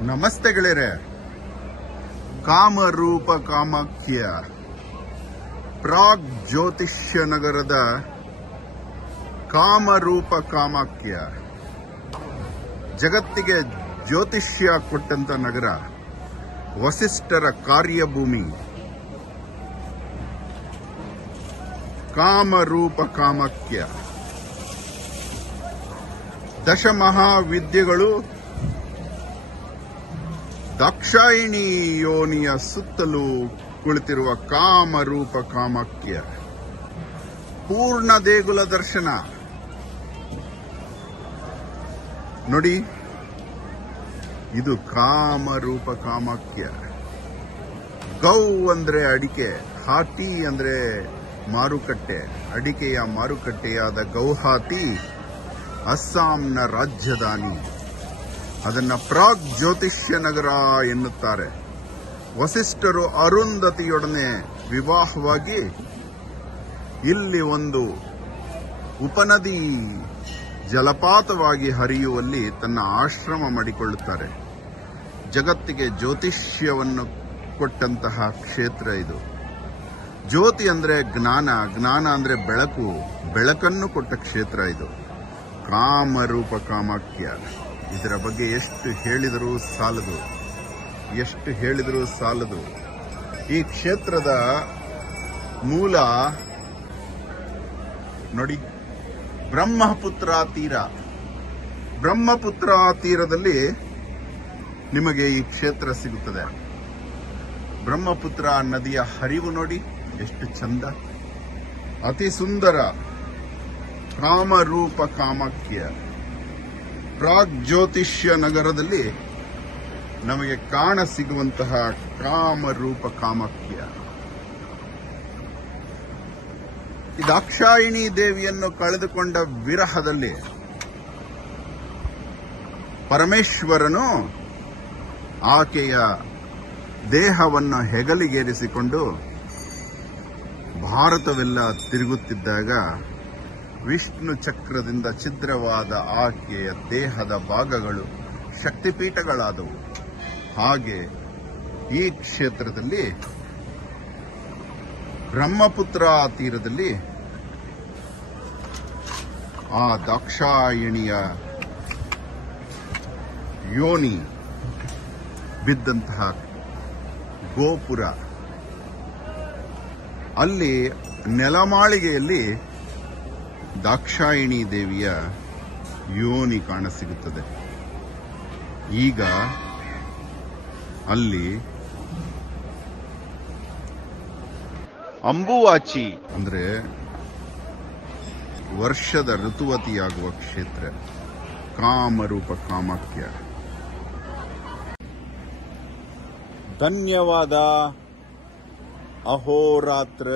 ನಮಸ್ತೆ ಗೆಳೆಯರೆ. ಕಾಮರೂಪ ಕಾಮಾಖ್ಯ ಪ್ರಾಗ್ ಜ್ಯೋತಿಷ್ಯ ನಗರದ ಕಾಮರೂಪ ಕಾಮಾಖ್ಯ ಜಗತ್ತಿಗೆ ಜ್ಯೋತಿಷ್ಯ ಕೊಟ್ಟಂತ ನಗರ, ವಸಿಷ್ಠರ ಕಾರ್ಯಭೂಮಿ. ಕಾಮರೂಪ ಕಾಮಾಖ್ಯ ದಶಮಹಾವಿದ್ಯೆಗಳು ದಾಕ್ಷಾಯಿಣಿ ಯೋನಿಯ ಸುತ್ತಲೂ ಕುಳಿತಿರುವ ಕಾಮರೂಪ ಕಾಮಾಖ್ಯ ಪೂರ್ಣ ದೇಗುಲ ದರ್ಶನ ನೋಡಿ. ಇದು ಕಾಮರೂಪ ಕಾಮಾಖ್ಯ. ಗೌ ಅಂದ್ರೆ ಅಡಿಕೆ, ಹಾತಿ ಅಂದ್ರೆ ಮಾರುಕಟ್ಟೆ. ಅಡಿಕೆಯ ಮಾರುಕಟ್ಟೆಯಾದ ಗೌಹಾತಿ ಅಸ್ಸಾಂನ ರಾಜಧಾನಿ. ಅದನ್ನ ಪ್ರಾಗ್ ಜ್ಯೋತಿಷ್ಯ ನಗರ ಎನ್ನುತ್ತಾರೆ. ವಸಿಷ್ಠರು ಅರುಂಧತಿಯೊಡನೆ ವಿವಾಹವಾಗಿ ಇಲ್ಲಿ ಒಂದು ಉಪನದಿ ಜಲಪಾತವಾಗಿ ಹರಿಯುವಲ್ಲಿ ತನ್ನ ಆಶ್ರಮ ಮಾಡಿಕೊಳ್ಳುತ್ತಾರೆ. ಜಗತ್ತಿಗೆ ಜ್ಯೋತಿಷ್ಯವನ್ನು ಕೊಟ್ಟಂತಹ ಕ್ಷೇತ್ರ ಇದು. ಜ್ಯೋತಿ ಅಂದ್ರೆ ಜ್ಞಾನ, ಜ್ಞಾನ ಅಂದ್ರೆ ಬೆಳಕು, ಬೆಳಕನ್ನು ಕೊಟ್ಟ ಕ್ಷೇತ್ರ ಇದು. ಕಾಮರೂಪ ಕಾಮಾಖ್ಯ. ಇದರ ಬಗ್ಗೆ ಎಷ್ಟು ಹೇಳಿದರೂ ಸಾಲದು. ಈ ಕ್ಷೇತ್ರದ ಮೂಲ ನೋಡಿ, ಬ್ರಹ್ಮಪುತ್ರ ತೀರ. ಬ್ರಹ್ಮಪುತ್ರ ತೀರದಲ್ಲಿ ನಿಮಗೆ ಈ ಕ್ಷೇತ್ರ ಸಿಗುತ್ತದೆ. ಬ್ರಹ್ಮಪುತ್ರ ನದಿಯ ಹರಿವು ನೋಡಿ ಎಷ್ಟು ಚಂದ, ಅತಿ ಸುಂದರ. ಕಾಮರೂಪ ಕಾಮಾಖ್ಯ ಪ್ರಾಗ್ ಜ್ಯೋತಿಷ್ಯ ನಗರದಲ್ಲಿ ನಮಗೆ ಕಾಣ ಸಿಗುವಂತಹ ಕಾಮರೂಪ ಕಾಮಾಖ್ಯ. ಈ ದಾಕ್ಷಾಯಿಣಿ ದೇವಿಯನ್ನು ಕಳೆದುಕೊಂಡ ವಿರಹದಲ್ಲಿ ಪರಮೇಶ್ವರನು ಆಕೆಯ ದೇಹವನ್ನು ಹೆಗಲಿಗೇರಿಸಿಕೊಂಡು ಭಾರತವೆಲ್ಲ ತಿರುಗುತ್ತಿದ್ದಾಗ ವಿಷ್ಣು ಚಕ್ರದಿಂದ ಛಿದ್ರವಾದ ಆಕೆಯ ದೇಹದ ಭಾಗಗಳು ಶಕ್ತಿಪೀಠಗಳಾದವು. ಹಾಗೆ ಈ ಕ್ಷೇತ್ರದಲ್ಲಿ ಬ್ರಹ್ಮಪುತ್ರ ತೀರದಲ್ಲಿ ಆ ದಾಕ್ಷಾಯಿಣಿಯ ಯೋನಿ ಬಿದ್ದಂತಹ ಗೋಪುರ, ಅಲ್ಲಿ ನೆಲಮಾಳಿಗೆಯಲ್ಲಿ ದಾಕ್ಷಾಯಿಣಿ ದೇವಿಯ ಯೋನಿ ಕಾಣಸಿಗುತ್ತದೆ. ಈಗ ಅಲ್ಲಿ ಅಂಬುವಾಚಿ ಅಂದ್ರೆ ವರ್ಷದ ಋತುವತಿಯಾಗುವ ಕ್ಷೇತ್ರ ಕಾಮರೂಪ ಕಾಮಾಖ್ಯ. ಧನ್ಯವಾದ. ಅಹೋರಾತ್ರ.